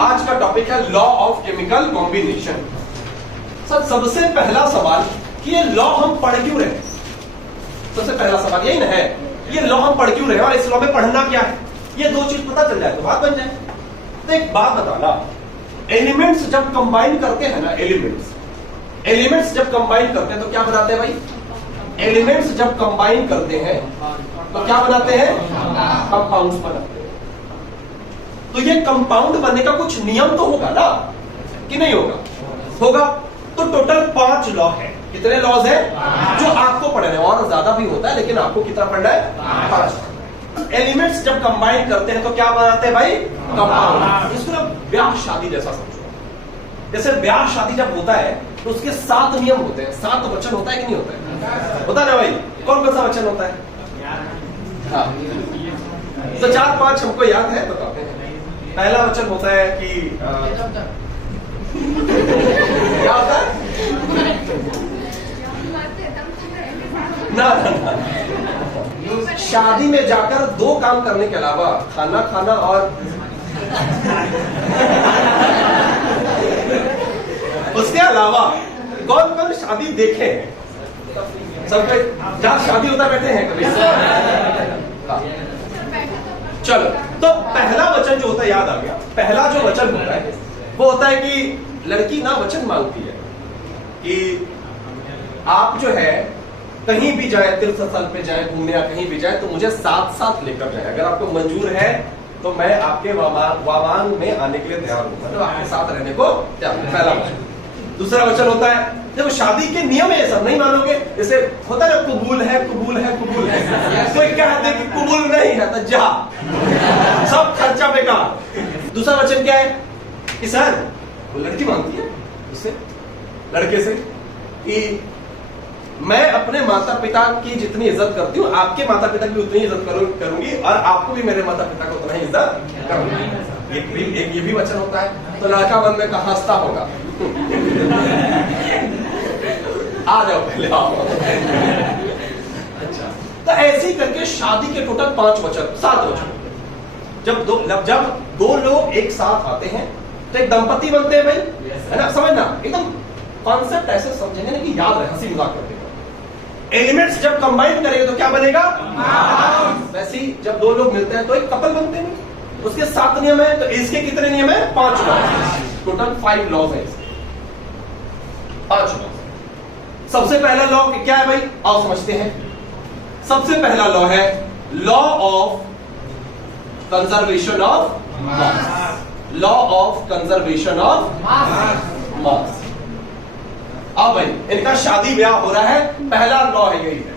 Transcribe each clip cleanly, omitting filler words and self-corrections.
आज का टॉपिक है law of chemical combination. Sir सबसे पहला सवाल कि ये लॉ हम पढ़ क्यों रहे? सबसे पहला सवाल यही ना है, ये लॉ हम पढ़ क्यों रहे और इस लॉ में पढ़ना क्या है? ये दो चीज पता चल जाए तो बात बन जाए। तो एक बात बताना, एलिमेंट्स जब कंबाइन करते हैं ना, एलिमेंट्स जब कंबाइन करते हैं तो क्या बनाते हैं भाई? एलिमेंट्स जब कंबाइन करते हैं तो क्या बनाते हैं? कंपाउंड्स बनाते हैं। तो ये कंपाउंड बनने का कुछ नियम तो होगा ना, कि नहीं होगा? होगा। तो टोटल 5 लॉ है। कितने लॉज है जो आपको पढ़ने हैं? और ज्यादा भी होता है, लेकिन आपको कितना पढ़ना है? 5। एलिमेंट्स जब कंबाइन करते हैं तो क्या बनाते हैं भाई? कंपाउंड। इसको ना ब्याह शादी जैसा समझो। जैसे ब्याह शादी जब होता है तो उसके 7 नियम होते हैं, 7 वचन होता है कि नहीं होता है? होता है ना भाई? कौन कौन सा वचन होता है? हाँ। तो 4-5 हमको याद है, बताते हैं। पहला वचन होता है कि क्या होता है? ना शादी में जाकर 2 काम करने के अलावा खाना खाना और उसके अलावा कौन कौन शादी देखे हैं? सब जहां शादी होता बैठे हैं कभी? चलो, तो पहला वचन जो होता है, याद आ गया। पहला जो वचन होता है वो होता है कि लड़की ना वचन मांगती है कि आप जो है कहीं भी जाए, तीर्थ स्थल पे जाए, घूमने या कहीं भी जाए, तो मुझे साथ साथ लेकर जाए। अगर आपको मंजूर है तो मैं आपके वामान में आने के लिए तैयार हूं, मतलब आपके साथ रहने को तैयार हूं। पहला वचन। दूसरा वचन होता है, देखो शादी के नियम है, सब नहीं मानोगे। जैसे होता है ना, कबूल है कबूल है कबूल है। कोई कहते कि कबूल नहीं है तो जा, सब खर्चा बेकार। दूसरा वचन क्या है कि सर वो लड़की मांगती है उससे, लड़के से, कि मैं अपने माता पिता की जितनी इज्जत करती हूँ, आपके माता पिता की उतनी इज्जत करूंगी और आपको भी मेरे माता पिता को उतना ही इज्जत करूंगी। ये भी वचन होता है। तो लड़का मन में हंसता होगा। आ जाओ पहले आओ। अच्छा, तो ऐसे ही करके शादी के टोटल 5 वचन, 7 वचन। जब दो लोग एक साथ आते हैं तो एक दंपति बनते हैं भाई, है ना? समझना एकदम कॉन्सेप्ट ऐसे समझेंगे ना कि याद रहे, हंसी मजाक करते हैं। एलिमेंट्स जब कंबाइन करेंगे तो क्या बनेगा? वैसे ही जब 2 लोग मिलते हैं तो एक कपल बनते हैं। उसके 7 नियम है, तो इसके कितने नियम है? 5 लॉ। टोटल 5 लॉज है इसके, 5 लॉ। सबसे पहला लॉ क्या है भाई? आओ समझते हैं। सबसे पहला लॉ है law of conservation of mass. Law of conservation of mass. अब भाई इनका शादी ब्याह हो रहा है, पहला लॉ है यही है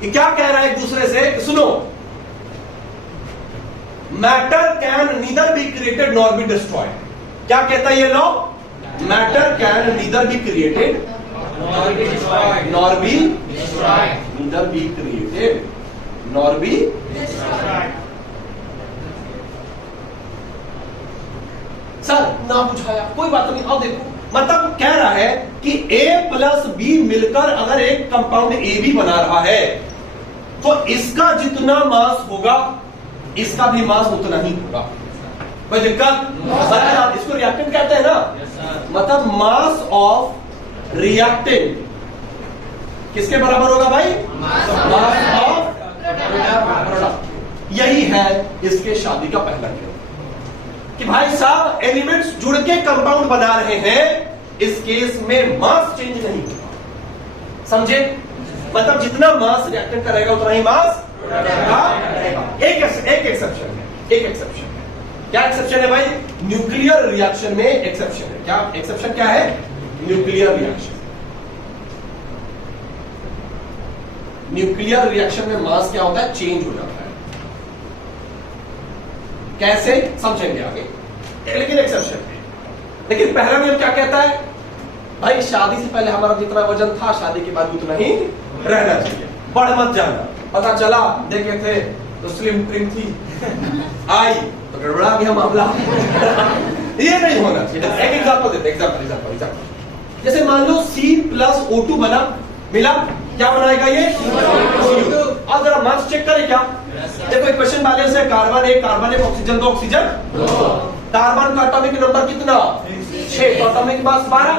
कि क्या कह रहा है एक दूसरे से? सुनो, matter can neither be created nor be destroyed. क्या कहता है ये law? Matter can neither be created nor be neither be created nor be. Sir ना बुझाया, कोई बात नहीं। आओ देखो, मतलब कह रहा है कि A प्लस B मिलकर अगर एक कंपाउंड AB बना रहा है तो इसका जितना मास होगा इसका भी मास उतना ही होगा। कोई दिक्कत? इसको रिएक्टेंट कहते हैं ना। मतलब मास ऑफ रिएक्टेंट किसके बराबर होगा भाई? Mass of product. यही है इसके शादी का पहला नियम कि भाई साहब एलिमेंट्स जुड़ के कंपाउंड बना रहे हैं, इस केस में मास चेंज नहीं होगा। समझे? मतलब जितना मास रिएक्टेंट का रहेगा उतना ही मास रहेगा। एक एक्सेप्शन है, एक एक्सेप्शन है। क्या एक्सेप्शन है भाई? न्यूक्लियर रिएक्शन में एक्सेप्शन है। क्या एक्सेप्शन क्या है? Nuclear reaction. न्यूक्लियर रिएक्शन में मास क्या होता है? चेंज हो जाता है। कैसे समझेंगे आगे, लेकिन एक्सेप्शन है। लेकिन पहला नियम क्या कहता है भाई? शादी से पहले हमारा जितना वजन था शादी के बाद उतना ही रहना चाहिए, बढ़ मत जाना। पता चला देखे थे तो स्लिम ट्रिम थी, आई तो गड़बड़ा गया मामला। ये नहीं होना चाहिए। एक एग्जांपल देते, एग्जांपल। जैसे मान लो C+O2 बना, मिला, क्या बनाएगा ये? और जरा मास चेक करें क्या? देखो इक्वेशन बैलेंस है, कार्बन 1 ऑक्सीजन 2 ऑक्सीजन 2। कार्बन का एटॉमिक नंबर कितना 6, तो एटॉमिक मास 12,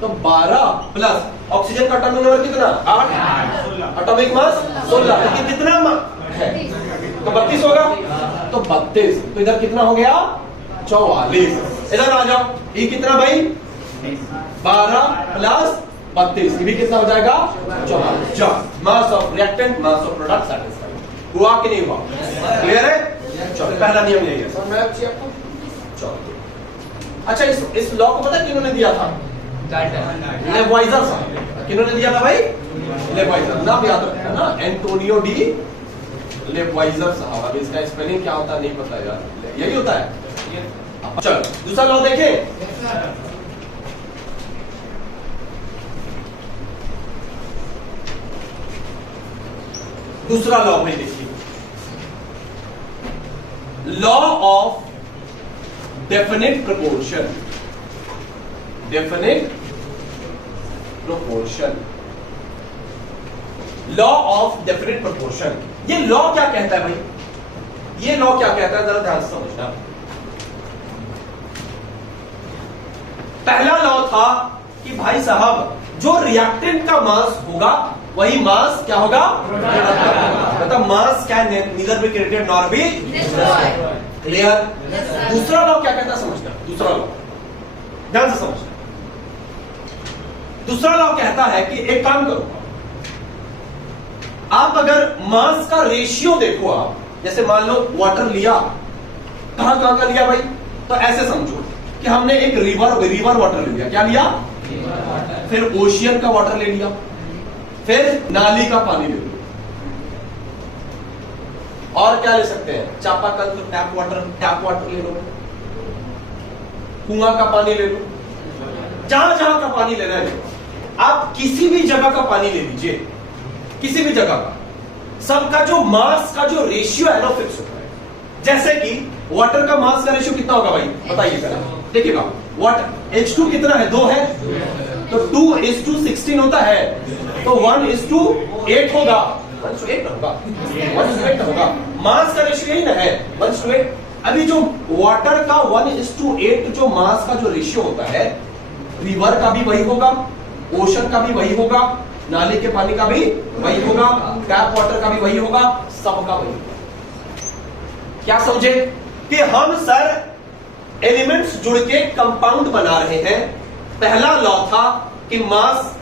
तो 12 प्लस ऑक्सीजन का एटॉमिक नंबर कितना 8, एटॉमिक मास 16, लेकिन कितना है तो 32 होगा, तो 32, तो इधर कितना हो गया 44। इधर आ जाओ, ये कितना भाई 12 प्लस 32, ये भी कितना हो जाएगा 44। Mass of reactant, mass of product satisfied. हुआ कि नहीं हुआ? क्लियर है? चलो, पहला नियम यही है, समझ में आया आपको? चलो, अच्छा इस लॉ को पता किन्होंने दिया था? लेवाइजर साहब। किन्होंने दिया था भाई? लेवाइजर। नाम याद रखना ना, एंटोनियो डी लेवाइजर साहब। अब इसका स्पेलिंग क्या होता है नहीं पता यार, यही होता है। चलो दूसरा लॉ देखें। दूसरा लॉ में देखिए, law of definite proportion. Definite proportion, law of definite proportion. ये लॉ क्या कहता है भाई? ये लॉ क्या कहता है जरा ध्यान से समझना। पहला लॉ था कि भाई साहब जो रिएक्टेंट का मास होगा वही मास क्या होगा, मतलब मास can neither be created nor be destroyed. Clear? दूसरा लॉ क्या कहता है समझना, दूसरा लॉ ध्यान से समझना। दूसरा लॉ कहता है कि एक काम करो, आप अगर मास का रेशियो देखो, आप जैसे मान लो वाटर लिया, कहां कहां का लिया भाई, तो ऐसे समझो कि हमने एक रिवर वाटर ले लिया। क्या लिया? फिर ओशियन का वाटर ले लिया, फिर नाली का पानी ले लिया, और क्या ले सकते हैं, चापाकल, तो टैप वाटर ले लो, कुआं का पानी ले लो, जहां जहां का पानी लेना है। आप किसी भी जगह का पानी ले लीजिए, किसी भी जगह का, सबका जो मास का जो रेशियो है ना फिक्स होता है। जैसे कि वाटर का मास का रेशियो कितना होगा भाई, बताइए पहले देखिएगा। वाटर H2 कितना है, 2 है, तो 2:16 होता है, तो 1:8 होगा, 1:8 होगा, 1:8 होगा। मास का रेशियो यही ना है, 1:8। अभी जो वाटर का 1:8 जो मास का जो रेशियो होता है, रिवर का भी वही होगा, ओशन का भी वही होगा, नाली के पानी का भी वही होगा, टैप वाटर का भी वही होगा, सबका वही होगा। क्या समझे कि हम सर एलिमेंट्स जुड़ के कंपाउंड बना रहे हैं। पहला लॉ था कि मास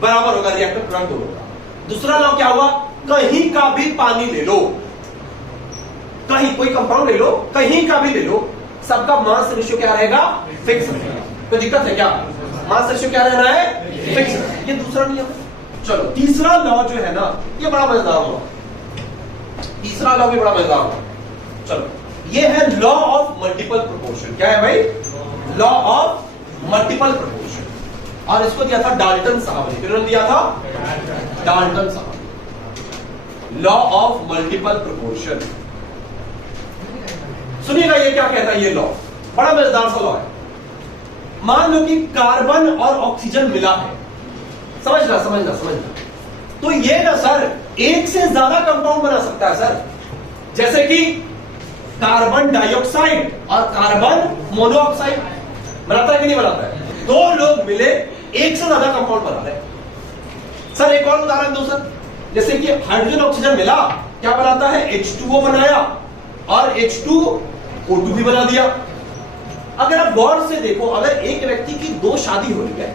बराबर होगा रिएक्टेंट प्रोडक्ट दोनों का। दूसरा लॉ क्या हुआ, कहीं का भी पानी ले लो, कहीं कोई कंपाउंड ले लो, कहीं का भी ले लो, सबका मास रेशियो क्या रहेगा, फिक्स रहेगा। कोई दिक्कत है क्या? मास रेशियो क्या रहना है, फिक्स। ये दूसरा नियम है। चलो तीसरा लॉ जो है ना, ये बड़ा मजेदार हुआ, तीसरा लॉ भी बड़ा मजेदार हुआ। चलो ये है लॉ ऑफ मल्टीपल प्रोपोर्शन। क्या है भाई? Law of multiple proportion. और इसको दिया था डाल्टन साहब ने। किन्होंने दिया था? डाल्टन साहब। Law of multiple proportion. सुनिएगा ये क्या कहता है ये लॉ, बड़ा मजेदार सा लॉ है। मान लो कि कार्बन और ऑक्सीजन मिला है, समझना समझना समझना, तो ये ना सर एक से ज्यादा कंपाउंड बना सकता है सर। जैसे कि कार्बन डाइऑक्साइड और कार्बन मोनोऑक्साइड बनाता है कि नहीं बनाता है? दो लोग मिले एक से ज्यादा कंपाउंड बना रहे। सर एक और उदाहरण दो सर, जैसे कि हाइड्रोजन ऑक्सीजन मिला, क्या बनाता है, H2O बनाया और H2O2 भी बना दिया। अगर आप गौर से देखो, अगर एक व्यक्ति की दो शादी हो रही है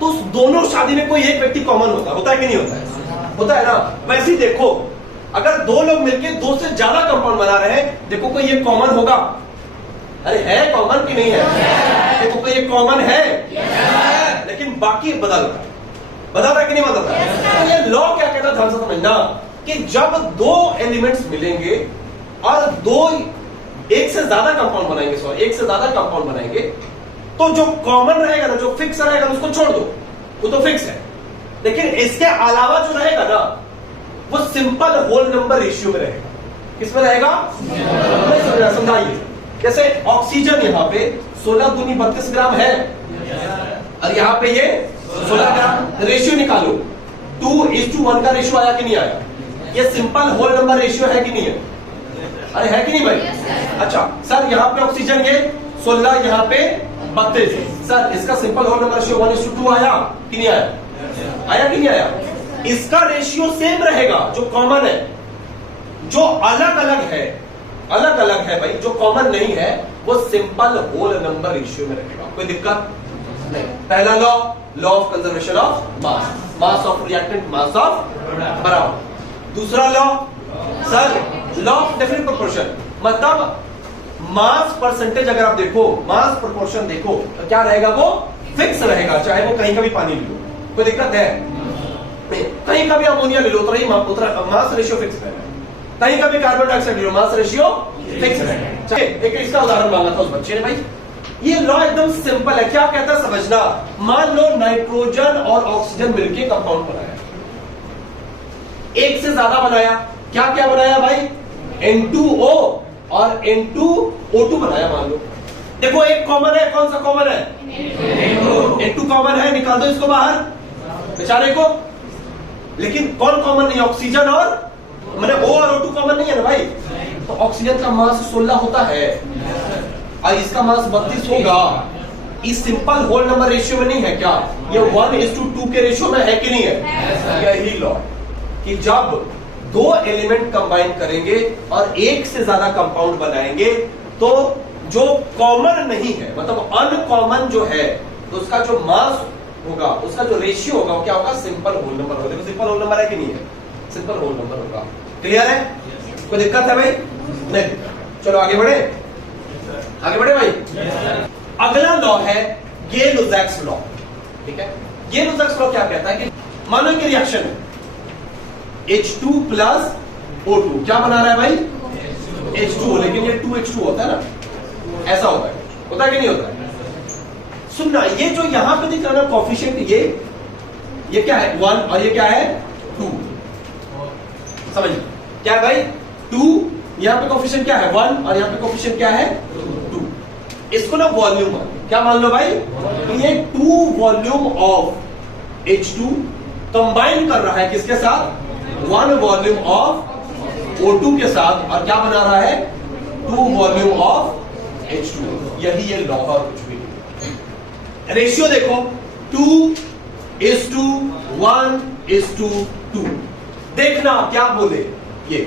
तो उस दोनों शादी में कोई एक व्यक्ति कॉमन होता है कि नहीं होता है? होता है ना। वैसे ही देखो, अगर दो लोग मिलकर दो से ज्यादा कंपाउंड बना रहे हैं, देखो कोई एक कॉमन होगा। अरे है कॉमन कि नहीं है? देखो कोई एक कॉमन है, लेकिन बाकी बदल रहा है कि नहीं बदल रहा है? तो ये लॉ क्या कहता है, ध्यान से समझना, कि जब दो एलिमेंट्स मिलेंगे और दो एक से ज्यादा कंपाउंड बनाएंगे, सॉरी एक से ज्यादा कंपाउंड बनाएंगे, तो जो कॉमन रहेगा ना, जो फिक्स रहेगा, उसको छोड़ दो, वो तो फिक्स है। लेकिन इसके अलावा जो रहेगा ना, वो सिंपल होल नंबर रेशियो में रहेगा। किसमें रहेगा? समझाइए। जैसे ऑक्सीजन यहाँ पे 16 दूनी 32 ग्राम है, और यहाँ पे ये 16 ग्राम। रेशियो निकालो, 2:1 का रेशियो आया कि नहीं आया? ये सिंपल होल नंबर रेशियो है कि नहीं है? अरे है कि नहीं भाई? अच्छा सर यहाँ पे ऑक्सीजन ये 16, यहाँ पे 32। सर इसका सिंपल होल नंबर रेशियो 1:2 आया कि नहीं आया? आया कि नहीं आया? इसका रेशियो सेम रहेगा जो कॉमन है। जो अलग अलग है भाई, जो कॉमन नहीं है वो सिंपल होल नंबर रेशियो में रहेगा। कोई दिक्कत नहीं। पहला law of conservation of mass, mass of reactant mass of बराबर। दूसरा law sir law of definite proportion, मतलब मास परसेंटेज अगर आप देखो, मास प्रोपोर्शन देखो तो क्या रहेगा? वो फिक्स रहेगा, चाहे वो कहीं का भी पानी ले लो। कोई दिक्कत है? कहीं का भी अमोनिया ले लो तो मास रेशियो फिक्स रहेगा। कहीं का भी कार्बन डाइऑक्साइड ले लो, मास रेशियो फिक्स रहेगा। चलिए एक इसका उदाहरण मांगा था उस बच्चे ने भाई। ये लॉ एकदम सिंपल है। क्या कहता है समझना। मान लो नाइट्रोजन और ऑक्सीजन मिलकर कंपाउंड बनाया, एक से ज्यादा बनाया, क्या क्या बनाया भाई? N2O और N2O2 बनाया। मान लो देखो एक कॉमन है, कौन सा कॉमन है? N2 कॉमन है, निकाल दो इसको बाहर बेचारे को। लेकिन कौन कॉमन नहीं? ऑक्सीजन और मैंने O और O2 कॉमन नहीं है ना भाई। तो ऑक्सीजन का मास 16 होता है और इसका मास 32 होगा। इस सिंपल होल नंबर रेशियो में नहीं है क्या? ये 1:2 के रेशियो में है कि नहीं है? यही लॉ कि जब दो एलिमेंट कंबाइन करेंगे और एक से ज्यादा कंपाउंड बनाएंगे तो जो कॉमन नहीं है, मतलब अनकॉमन जो है, तो उसका जो मास होगा, उसका जो रेशियो होगा वो क्या होगा? सिंपल होल नंबर होगा। देखो सिंपल होल नंबर है कि नहीं है? सिंपल होल नंबर होगा। क्लियर है? कोई दिक्कत है भाई? नहीं। चलो आगे बढ़े, आगे बढ़े भाई। अगला लॉ है गे-लुसाक्स लॉ। ठीक है, गे-लुसाक्स लॉ क्या कहता है कि मानो कि रिएक्शन है H2 प्लस O2, क्या बना रहा है भाई? H2, लेकिन ये 2H2 होता है ना, ऐसा होता है कि नहीं होता है? सुनना, ये जो यहां पे दिख रहा है ना कोफिशिएंट, ये क्या है? 1 और ये क्या है? 2। समझिए क्या है भाई? 2, यहां पे कोफिशिएंट क्या है? 1 और यहां पे कोफिशिएंट क्या है? 2। इसको ना वॉल्यूम मान, क्या मान लो भाई? ये 2 वॉल्यूम ऑफ H2 कंबाइन कर रहा है किसके साथ? 1 वॉल्यूम ऑफ O2 के साथ, और क्या बना रहा है? 2 वॉल्यूम ऑफ H2। यही ये लॉ का कुछ भी रेशियो देखो, 2:1:2। देखना क्या बोले ये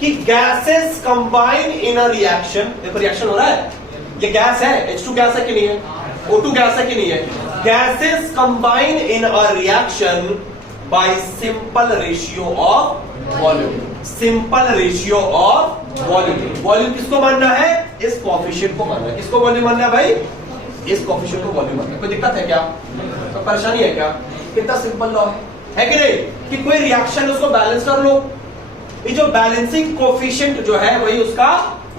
कि gases combine in a reaction. देखो रिएक्शन हो रहा है, ये गैस है, H2 गैस है कि नहीं है? O2 गैस है कि नहीं है? Gases combine in a reaction by simple ratio of volume. Simple ratio of volume. Volume किसको मानना है? इस कोएफिशिएंट को मानना है। किसको वॉल्यूम मानना है भाई? इस कोएफिशिएंट को वॉल्यूम मानना है। कोई दिक्कत है क्या? तो परेशानी है क्या? कितना सिंपल लॉ है कि नहीं? कि कोई रिएक्शन उसको बैलेंस कर लो, ये जो बैलेंसिंग कोएफिशिएंट जो है वही उसका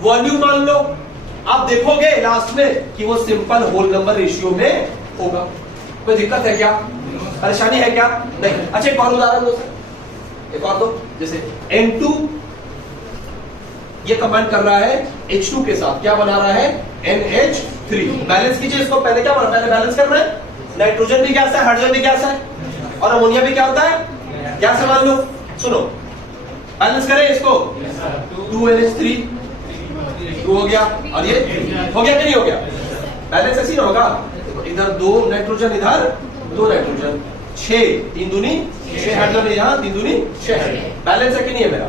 वॉल्यूम मान लो। आप देखोगे लास्ट में कि वो सिंपल होल नंबर रेशियो में होगा। कोई दिक्कत है क्या? परेशानी है क्या? नहीं। अच्छा एक और उदाहरण दो सर, एक और दो। जैसे N2 ये कंबाइन कर रहा है H2 के साथ, क्या बना रहा है? NH3। बैलेंस कीजिए इसको। पहले क्या बना? पहले बैलेंस करना है। नाइट्रोजन भी गैस है, हाइड्रोजन भी गैस है, और अमोनिया भी क्या होता है? गैस है मान लो। सुनो, बैलेंस करें इसको। 2NH3 2 हो गया, और ये हो गया कि नहीं हो गया? बैलेंस ऐसी ना होगा, इधर 2 नाइट्रोजन, इधर 2 नाइट्रोजन, 6 3 दूनी 6 हाइड्रोजन, यहाँ 3 दूनी 6। बैलेंस है कि नहीं है मेरा?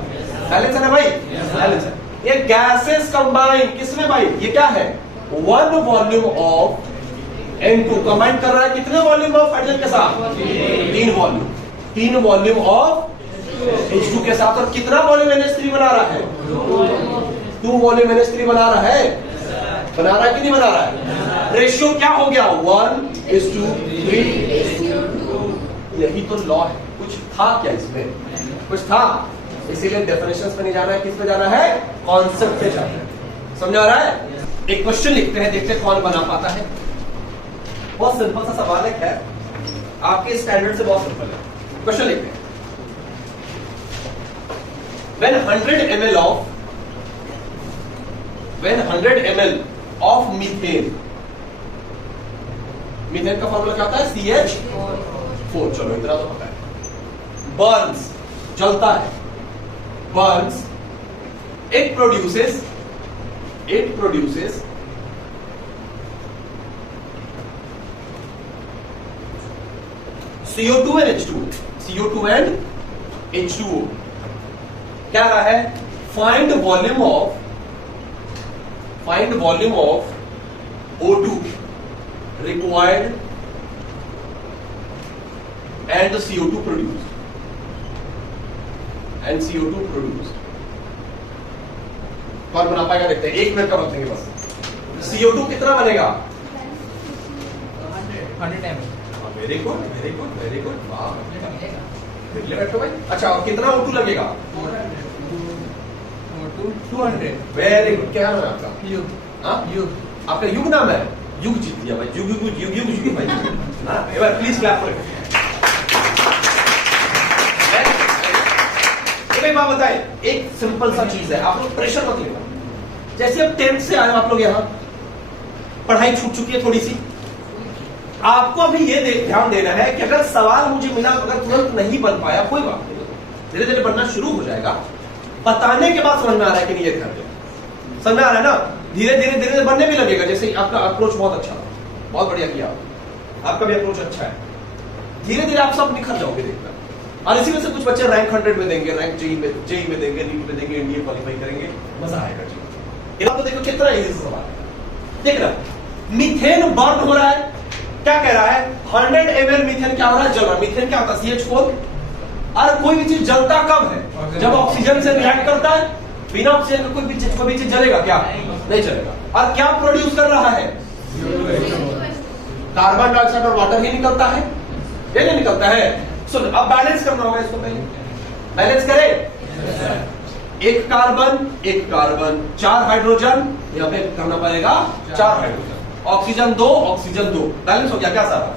बैलेंस है ना भाई? बैलेंस है। ये गैसेस कंबाइन किसमें भाई? ये क्या है? 1 वॉल्यूम ऑफ N2 कंबाइन कर रहा है कितने वॉल्यूम ऑफ हाइड्रोजन के साथ? 3 वॉल्यूम। 3 वॉल्यूम ऑफ H2 के साथ, और कितना वॉल्यूम NH3 बना रहा है? 2 वॉल्यूम NH3 बना रहा है। बना रहा है कि नहीं बना रहा है? रेशियो क्या हो गया? 1:3। यही तो लॉ है। कुछ था क्या इसमें? कुछ था, इसीलिए डेफिनेशंस पे नहीं जाना है, किस पे जाना है? कॉन्सेप्ट पे जाना है। समझ आ रहा है? एक क्वेश्चन लिखते हैं, देखते हैं कौन बना पाता है। बहुत सिंपल सा सवाल है, खैर आपके स्टैंडर्ड से बहुत सिंपल है। क्वेश्चन लिखते हैं, when 100 ml of methane, methane का फॉर्मूला क्या होता है? CH4। चलो इतना तो पता है। burns, जलता है, burns it produces CO2 and H2O। क्या रहा है? find volume of O2 required and the CO2 produced कौन बना पाएगा? देखते हैं, 1 मिनट का वक्त देंगे बस। CO2 कितना बनेगा? 100 ml। वेरी गुड वाह, बैठो भाई। अच्छा, और कितना O2 लगेगा? 200। Very good. क्या नाम है आपका? युग। हाँ? युग। आपका युग नाम है? युग जीत दिया भाई। युग भाई। हाँ, एक बार प्लीज क्लैप फॉर इट। एक बात बताएं, एक सिंपल सा चीज है, आप लोग प्रेशर मत लेना। जैसे अब 10th से आए आप लोग यहाँ, पढ़ाई छूट चुकी है थोड़ी सी, आपको अभी ये ध्यान देना है कि अगर सवाल मुझे मिला तो अगर तुरंत नहीं बन पाया कोई बात नहीं, धीरे धीरे बनना शुरू हो जाएगा। बताने के बाद समझ में आ रहा है कि नहीं, ये ध्यान देना। समझ में आ रहा है ना? धीरे धीरे बनने भी लगेगा। जैसे आपका अप्रोच बहुत अच्छा था, बहुत बढ़िया किया, आपका भी अप्रोच अच्छा है। धीरे धीरे आप सब निखर जाओगे देखना। और इसी में से कुछ बच्चे रैंक 100 में देंगे, रैंक जेई में देंगे, नीट में देंगे, एनडीए क्वालिफाई करेंगे, मजा आएगा जी। ये तो देखो कितना इजी सवाल है। देख रहा, मीथेन बर्न हो रहा है। क्या कह रहा है? 100 ml मीथेन क्या हो रहा है? जल रहा है। मीथेन क्या होता है? CH4। और कोई भी चीज जलता कब है? जब ऑक्सीजन से रिएक्ट करता है। बिना ऑक्सीजन का कोई भी चीज जलेगा क्या? नहीं चलेगा। और क्या प्रोड्यूस कर रहा है? कार्बन डाइऑक्साइड और वाटर ही निकलता है, ये नहीं निकलता है। सो अब बैलेंस करना होगा इसको, पहले बैलेंस करें। एक कार्बन 4 हाइड्रोजन, यहाँ पे करना पड़ेगा 4 हाइड्रोजन, ऑक्सीजन 2 बैलेंस हो गया क्या सारा?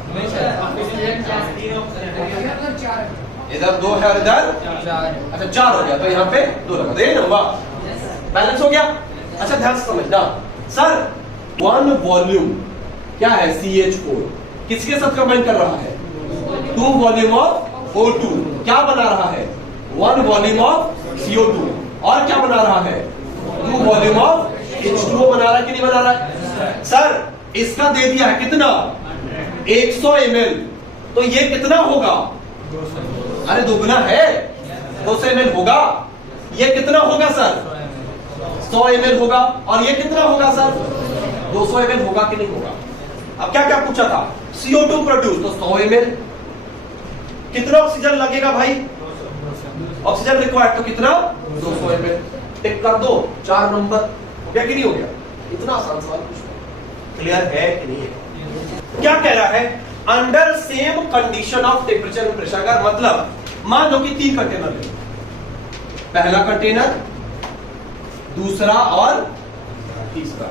इधर 2 है और इधर 4। अच्छा 4 हो गया, तो यहाँ पे 2 लगा दे ना, वाह बैलेंस हो गया। अच्छा ध्यान से समझना सर, 1 वॉल्यूम क्या है? CH4 किसके साथ कंबाइन कर रहा है? 2 वॉल्यूम ऑफ O2 क्या बना रहा है? 1 वॉल्यूम ऑफ CO2 और क्या बना रहा है? 2 वॉल्यूम ऑफ H2O बना रहा है कि नहीं बना रहा है? सर इसका दे दिया है कितना? 100 ml, तो ये कितना होगा? अरे दोगुना है, 200 ml होगा। ये कितना होगा सर? 100 ml होगा। और ये कितना होगा सर? 200 ml होगा कि नहीं होगा? अब क्या क्या पूछा था? CO2 प्रोड्यूस, तो 100 ml। कितना ऑक्सीजन लगेगा भाई? ऑक्सीजन रिक्वायर्ड, तो कितना? 200 ml। टिक कर दो, 4 नंबर हो गया कि नहीं हो गया? इतना आसान सवाल पूछना, क्लियर है कि नहीं है? क्या कह रहा है? Under same condition of temperature and pressure का मतलब, मान लो कि 3 कंटेनर ले, पहला कंटेनर, दूसरा और तीसरा,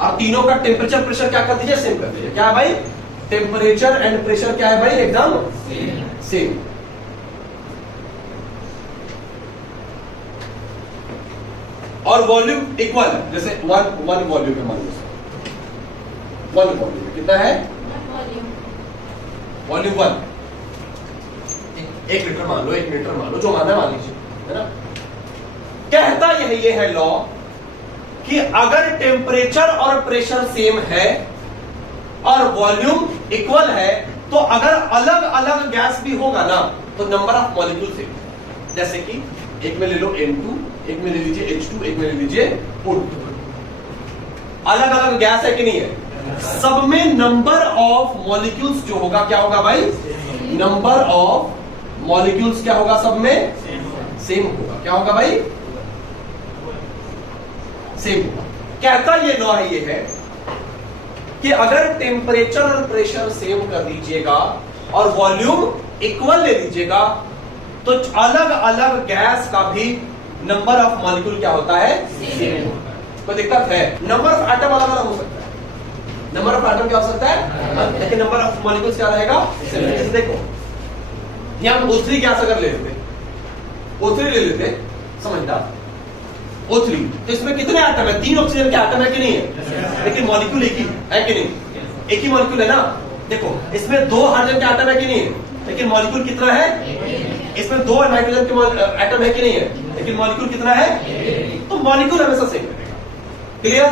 और तीनों का टेम्परेचर प्रेशर क्या कर दीजिए? सेम कर दीजिए। क्या है भाई? टेम्परेचर एंड प्रेशर क्या है भाई? एकदम सेम। और वॉल्यूम इक्वल, जैसे 1 वॉल्यूम है, मान लो 1 वॉल्यूम कितना है? वॉल्यूम 1 1 लीटर मान लो, 1 लीटर मान लो, जो मानना मान लीजिए, है ना? कहता ये है लॉ कि अगर टेम्परेचर और प्रेशर सेम है और वॉल्यूम इक्वल है, तो अगर अलग अलग गैस भी होगा ना, तो नंबर ऑफ मॉलिक्यूल सेम। जैसे कि एक में ले लो N2, एक में ले लीजिए H2, एक में ले लीजिए O2। अलग अलग गैस है कि नहीं है? सब में नंबर ऑफ मॉलिक्यूल्स जो होगा क्या होगा भाई? नंबर ऑफ मॉलिक्यूल्स क्या होगा? सब में सेम होगा। क्या होगा भाई? सेम होगा। कहता ये लॉ ये है कि अगर टेम्परेचर और प्रेशर सेम कर दीजिएगा और वॉल्यूम इक्वल ले लीजिएगा, तो अलग अलग गैस का भी नंबर ऑफ मॉलिक्यूल क्या होता है? सेम होता है। कोई दिक्कत है? नंबर ऑफ एटम अलग अलग हो सकता है, नंबर ऑफ एटम क्या हो सकता है, लेकिन नंबर ऑफ मॉलिक्यूल्स क्या रहेगा? सेम। देखो यहां हम O3 गैस अगर ले लेते, O3 ले लेते, समझदार O3, तो इसमें कितने एटम है? 3 ऑक्सीजन के एटम है कि नहीं है? लेकिन मॉलिक्यूल एक ही है कि नहीं? एक ही मॉलिक्यूल है ना। देखो इसमें 2 हाइड्रोजन के एटम है कि नहीं है? लेकिन मॉलिक्यूल कितना है? इसमें 2 नाइट्रोजन के एटम है कि नहीं है, लेकिन मॉलिक्यूल कितना है, तो मॉलिक्यूल हमेशा सेम रहेगा। क्लियर?